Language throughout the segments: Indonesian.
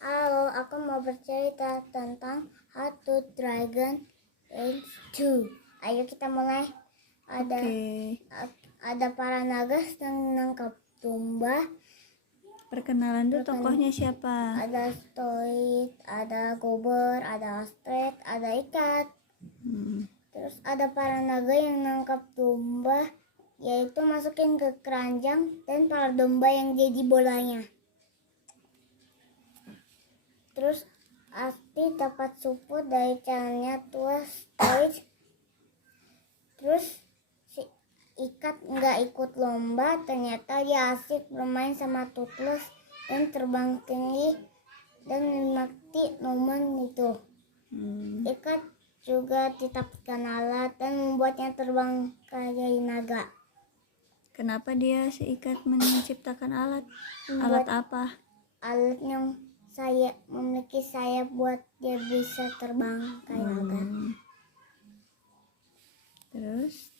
Halo, aku mau bercerita tentang How to Dragon Age 2. Ayo kita mulai. Ada para naga sedang menangkap domba. Perkenalan dulu tokohnya siapa? Ada Stoid, ada Gober, ada Astrid, ada Ikat. Terus ada para naga yang menangkap domba, yaitu masukin ke keranjang dan para domba yang jadi bolanya. Terus Asti dapat support dari channelnya tua Stoid. Terus si Ikat nggak ikut lomba, ternyata dia asik bermain sama Toothless dan terbang tinggi dan menikmati momen itu. Ikat juga ditapkan alat dan membuatnya terbang kayak naga. Kenapa dia si Ikat menciptakan alat? Alat apa? Alat yang memiliki sayap buat dia bisa terbang kayak naga. Terus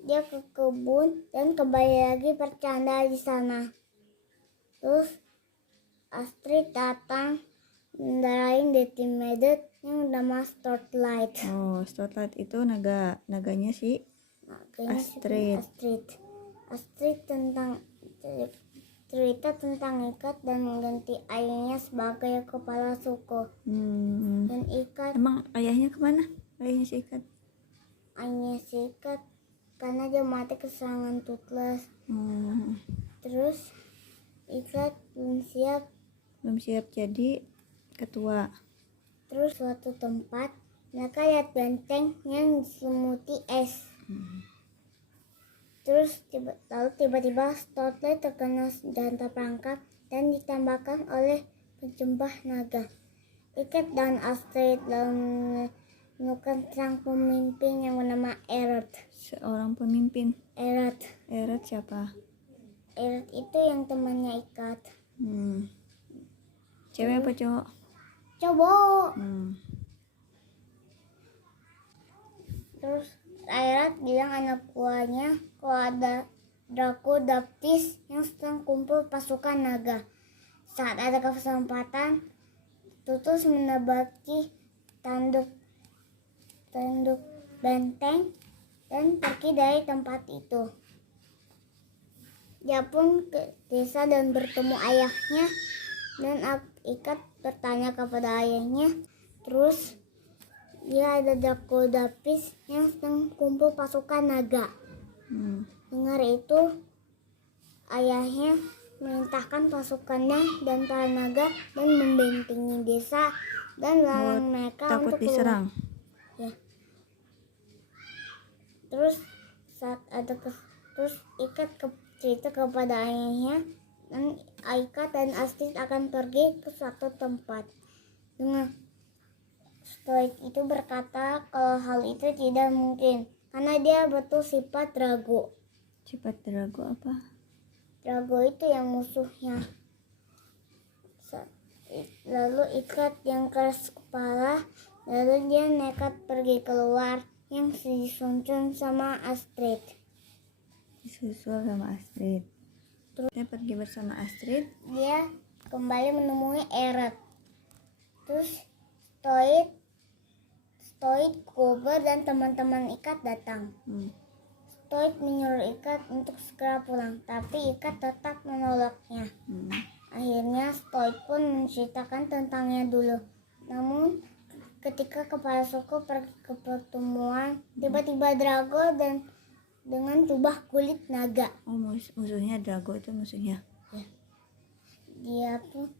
dia ke kebun dan kembali lagi bercanda di sana. Terus Astrid datang mendarain Detimeded yang nama Starlight. Oh, Starlight itu naganya si Astrid. Astrid tentang cerita tentang Ikat dan mengganti ayahnya sebagai kepala suku. Dan Ikat, emang ayahnya kemana? Ayahnya si Ikat? Ayahnya si Ikat karena dia mati keserangan Toothless. Terus Ikat belum siap jadi ketua. Terus suatu tempat mereka lihat benteng yang diselimuti es. Terus tiba-tiba Starlight terkena senjata perangkap dan ditambahkan oleh penyembah naga. Ikat dan Astrid lalu menemukan sang pemimpin yang bernama Eret. Seorang pemimpin. Eret Siapa? Eret itu yang temannya Ikat. Cewek apa cowok? Cowok. Terus Eret bilang anak buahnya kalau ada Draco Daptis yang sedang kumpul pasukan naga. Saat ada kesempatan, Tutus menebaki tanduk benteng dan pergi dari tempat itu. Dia pun ke desa dan bertemu ayahnya, dan Ikat bertanya kepada ayahnya. Terus dia ada Draco Daptis yang sedang kumpul pasukan naga. Dengar itu, ayahnya memerintahkan pasukannya dan para naga dan membentengi desa dan melarang mereka takut untuk diserang. Ya. Terus terus Ikat cerita kepada ayahnya, dan Ikat dan Astrid akan pergi ke suatu tempat. Dengan Stoid itu berkata kalau hal itu tidak mungkin karena dia betul sifat Drago. Sifat Drago apa? Drago itu yang musuhnya. Lalu Ikat yang keras kepala, lalu dia nekat pergi keluar yang disusun sama Astrid. Disusul sama Astrid. Terus dia pergi bersama Astrid. Dia kembali menemui Eret. Terus Stoid, Gober dan teman-teman Ikat datang. Stoid menyuruh Ikat untuk segera pulang, tapi Ikat tetap menolaknya. Akhirnya Stoid pun menceritakan tentangnya dulu. Namun ketika kepala suku pergi ke pertemuan, tiba-tiba Drago dan dengan jubah kulit naga. Musuhnya Drago itu musuhnya. Ya. Dia pun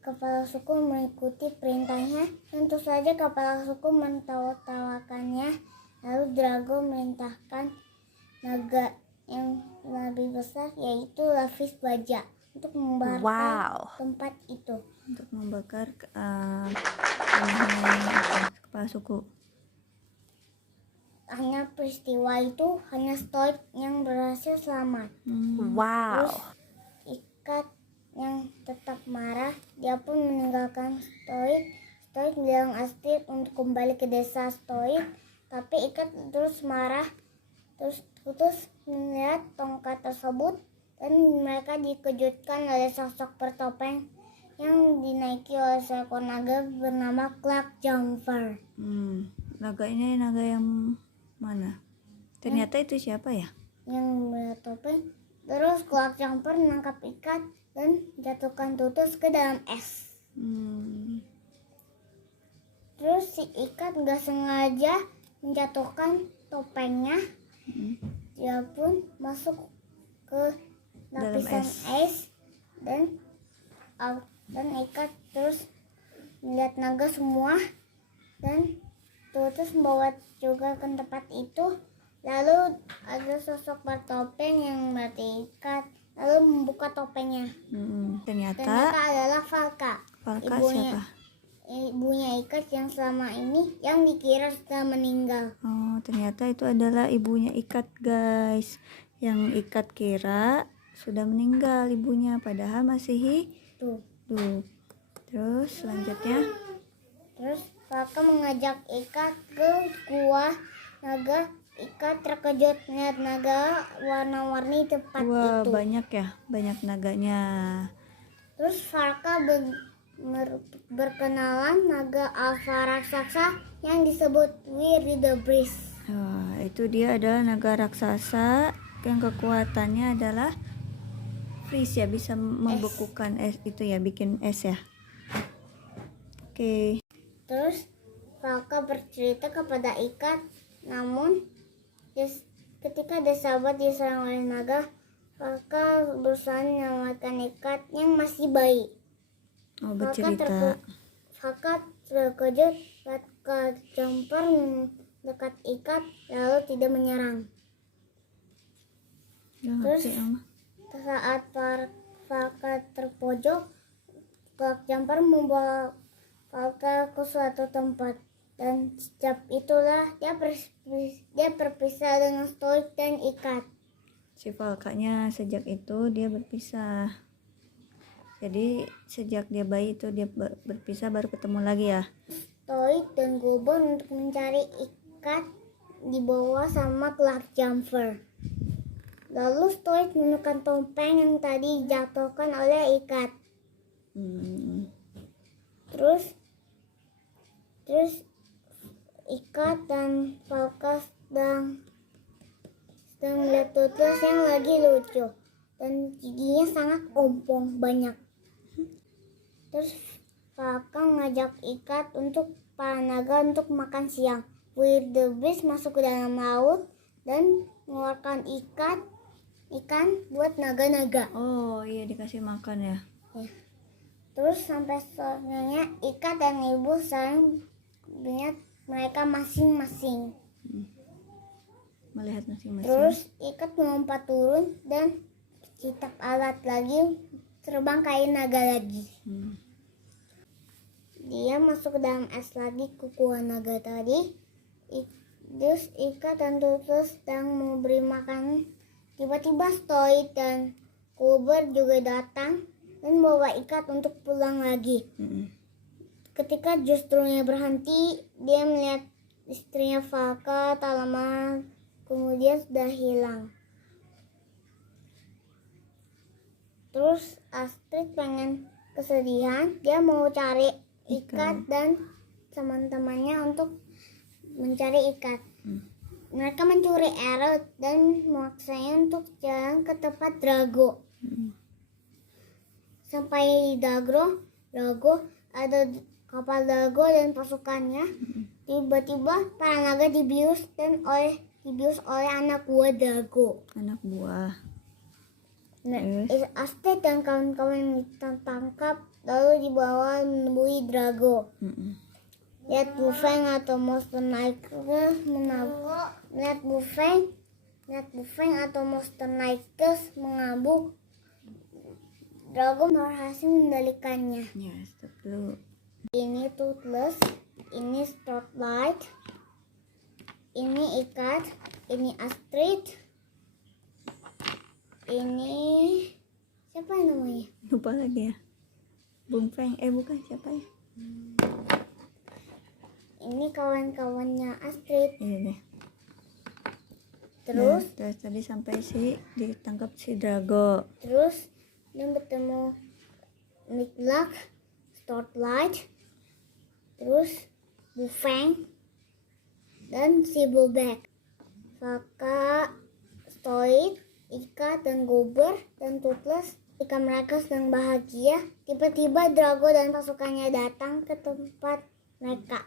kepala suku mengikuti perintahnya. Tentu saja kepala suku mentertawakannya. Lalu Drago merintahkan naga yang lebih besar, yaitu lapis baja, untuk membakar tempat itu. Untuk membakar kepala suku. Hanya peristiwa itu hanya Stoid yang berhasil selamat. Terus Ikat yang tetap marah, dia pun meninggalkan Stoid. Stoid bilang Astrid untuk kembali ke desa Stoid, tapi Ikat terus marah. Terus melihat tongkat tersebut dan mereka dikejutkan oleh sosok bertopeng yang dinaiki oleh seekor naga bernama Clark Jumper. Naga ini naga yang mana? Ternyata itu siapa ya? Yang bertopeng. Terus Clark Jumper menangkap ikat dan jatuhkan Tutus ke dalam es. Terus si ikat gak sengaja menjatuhkan topengnya. Dia pun masuk ke Dalam lapisan es dan ikat terus melihat naga semua dan Tutus membawa juga ke tempat itu. Lalu ada sosok bertopeng yang bertikat lalu membuka topengnya. Ternyata adalah Valka. Valka siapa? Ibunya Ikat yang selama ini yang dikira sudah meninggal. Oh, ternyata itu adalah ibunya Ikat, guys. Yang Ikat kira sudah meninggal ibunya, padahal masih hidup. Terus selanjutnya? Terus Valka mengajak Ikat ke gua naga. Ikat terkejut melihat naga warna-warni tempat itu. Wah, banyak ya, banyak naganya. Terus Valka berkenalan naga alfa raksasa yang disebut Wir the Beast. Itu dia adalah naga raksasa yang kekuatannya adalah freeze ya, bisa membekukan es itu ya, bikin es ya. Oke. Terus Valka bercerita kepada Ikat, namun ketika ada sahabat diserang oleh naga, Valka berusaha menyelamatkan Ikat yang masih bayi. Oh, bercerita. Valka terkejut saat Clark Jumper mendekat Ikat lalu tidak menyerang. Terus saat Valka terpojok, Clark Jumper membawa Valka ke suatu tempat dan sejak itulah dia berpisah dengan Stoik dan Ikat. Si Valkanya sejak itu dia berpisah. Jadi sejak dia bayi itu dia berpisah, baru ketemu lagi ya. Stoik dan Gober untuk mencari Ikat dibawa sama Clark Jumper. Lalu Stoik menemukan topeng yang tadi dijatuhkan oleh Ikat. Terus Ikat dan Valka sedang melihat Tutus yang lagi lucu dan giginya sangat ompong banyak. Terus Valka mengajak Ikat untuk para naga untuk makan siang. Wir the Beast masuk ke dalam laut dan mengeluarkan ikan buat naga-naga. Oh iya, dikasih makan ya. Terus sampai sorenya Ikat dan ibu saling melihat mereka masing-masing. Melihat masing-masing. Terus Ikat melompat turun dan cicap alat lagi, terbang kain naga lagi. Dia masuk ke dalam es lagi ke gua naga tadi. Terus Ikat dan Tutus sedang memberi makan. Tiba-tiba Stoik dan Gober juga datang dan bawa Ikat untuk pulang lagi. Ketika justrunya berhenti, dia melihat istrinya Valka tak lama kemudian sudah hilang. Terus Astrid pengen kesedihan, dia mau cari Ikat dan teman-temannya untuk mencari Ikat. Mereka mencuri Erot dan memaksanya untuk jalan ke tempat Drago. Sampai di Drago ada kapal Drago dan pasukannya. Tiba-tiba para naga dibius oleh anak buah Drago. Anak buah. Astrid dan kawan-kawan ditangkap lalu dibawa menemui Drago. Lihat Bufeng atau monster mengabuk. Drago berhasil mengendalikannya. Ya, stop dulu. Ini Toothless, ini Spotlight, ini Ikat, ini Astrid, ini siapa namanya? Lupa lagi ya. Bung Feng, bukan, siapa ya? Ini kawan-kawannya Astrid. Ini deh. Terus terus tadi sampai ditangkap si Drago. terus dia bertemu Niklak, Starlight, terus Bufang dan si Bobek. Faka, Stoid, Ika dan Gober dan Toothless. Ketika mereka sedang bahagia, tiba-tiba Drago dan pasukannya datang ke tempat mereka.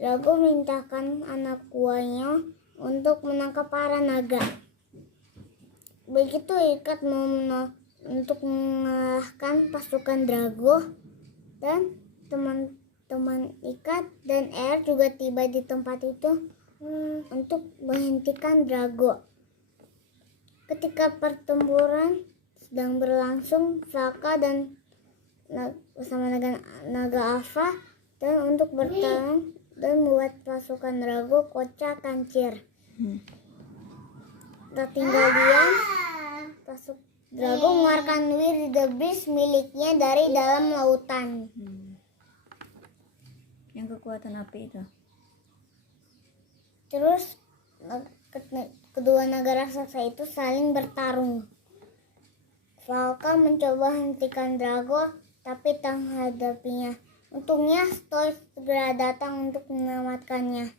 Drago memerintahkan anak buahnya untuk menangkap para naga. Begitu Ikat untuk mengalahkan pasukan Drago, dan teman-teman Ikat dan Air juga tiba di tempat itu untuk menghentikan Drago. Ketika pertempuran sedang berlangsung, Saka dan bersama naga Alpha dan untuk bertarung dan membuat pasukan Drago kocak kancir. Tak tinggal diam, Drago mengeluarkan Wir the Beast miliknya dari dalam lautan. Yang kekuatan api itu. Terus kedua naga raksasa itu saling bertarung. Falcon mencoba hentikan Drago, tapi tak menghadapinya. Untungnya Stoid segera datang untuk menyelamatkannya.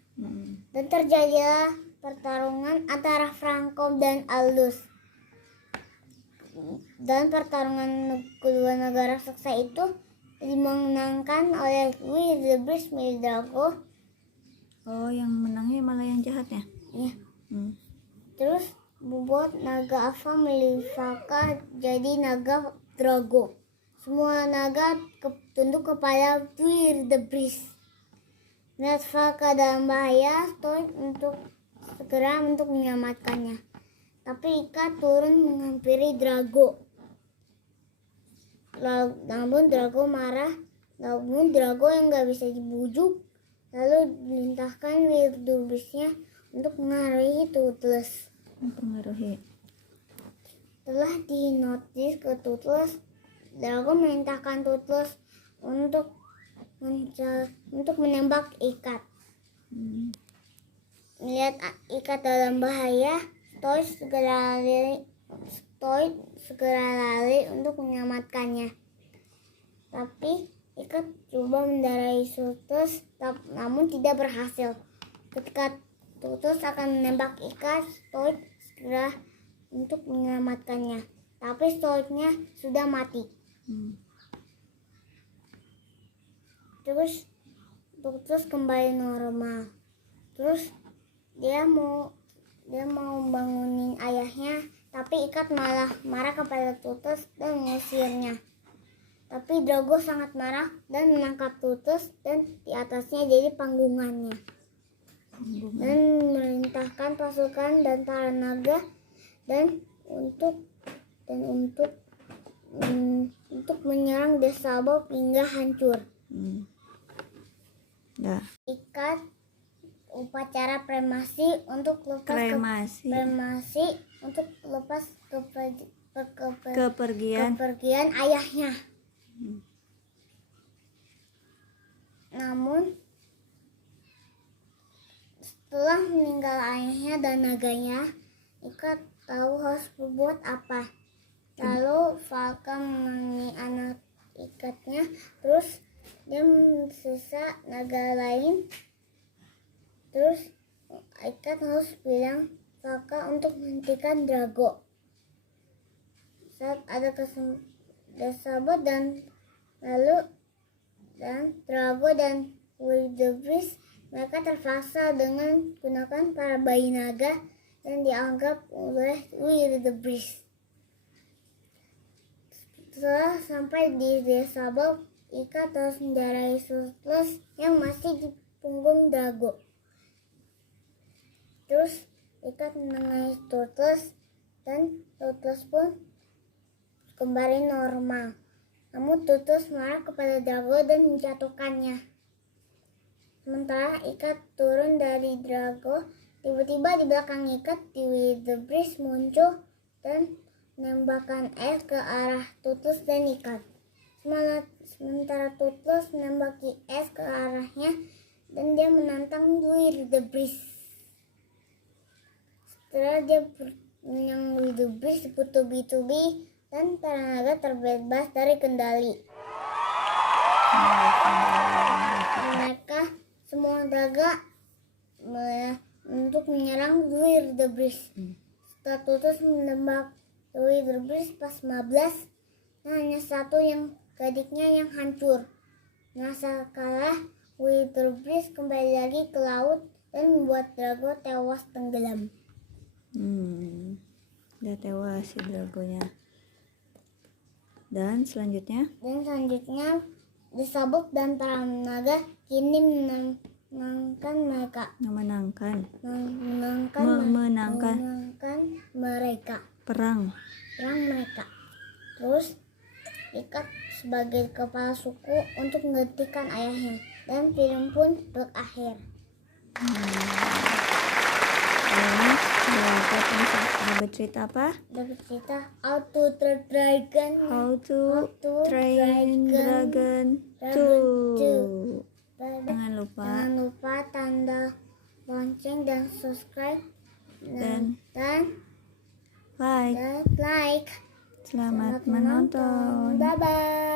Dan terjadilah pertarungan antara Franco dan Aldous. Dan pertarungan kedua naga raksasa itu dimenangkan oleh Wir the Beast milik Drago. Oh, yang menangnya malah yang jahatnya. Ya. Terus bobot naga Alpha milik Falka jadi naga Drago. Semua naga tunduk kepada Wir the Beast. Melihat Falka dalam bahaya, Stoid segera untuk menyelamatkannya. Tapi Ika turun menghampiri Drago. Namun Drago marah. Namun Drago yang gak bisa dibujuk, lalu dilintahkan Wir the Beast-nya untuk mengaruhi Toothless. Setelah dinotis ke Toothless, Drago memerintahkan Toothless untuk menembak Ikat. Melihat Ikat dalam bahaya, Stoid segera lari untuk menyelamatkannya. Tapi Ikat coba mendarai Toothless, namun tidak berhasil. Ketika Toothless akan menembak Ikat, Stoid segera untuk menyelamatkannya. Tapi Stoidnya sudah mati. Terus Toothless kembali normal. Terus dia mau bangunin ayahnya, tapi Ikat malah marah kepada Toothless dan mengusirnya. Tapi Drago sangat marah dan menangkap Toothless dan di atasnya jadi panggungannya. Dan memerintahkan pasukan dan para naga dan untuk menyerang desa Bob hingga hancur. Ikat upacara kremasi untuk lepas kepergian ayahnya. Namun setelah meninggal ayahnya dan naganya, Ikat tahu harus berbuat apa. Lalu Falcon memanggil anak Ikatnya, terus dia mensisa naga lain. Terus Ikat harus bilang Falcon untuk menghentikan Drago. Saat ada kesabot dan Drago dan Wir the Beast, mereka terpaksa dengan gunakan para bayi naga yang dianggap oleh Wir the Beast. Setelah sampai di desa Bob, Ika terus mendarai Toothless yang masih di punggung Drago. Terus Ika menengahi Toothless dan Toothless pun kembali normal. Namun Toothless marah kepada Drago dan menjatuhkannya. Sementara Ikat turun dari Drago, tiba-tiba di belakang Ikat, Wir the Beast muncul dan menembakkan es ke arah Toothless dan Ikat. Sementara Toothless menembaki es ke arahnya dan dia menantang Wir the Beast. Setelah dia menyangkut Debris bertubi-tubi dan tenaga terbebas dari kendali. Mereka semua daga untuk menyerang Louis Debris. Setelah Tutus menembak Louis Debris pas 15, hanya satu yang gadiknya yang hancur. Merasa kalah, Louis Debris kembali lagi ke laut dan membuat Drago tewas tenggelam. Udah tewas si Dragonya. Dan selanjutnya The Sabuk dan para naga kini menangkan mereka. perang. mereka. Terus Ikat sebagai kepala suku untuk menggantikan ayahnya, dan film pun berakhir. Ada bercerita apa? Ada bercerita How to Train Dragon. How to Train Dragon 2. Jangan lupa tanda lonceng dan subscribe dan like. Selamat menonton. Bye bye.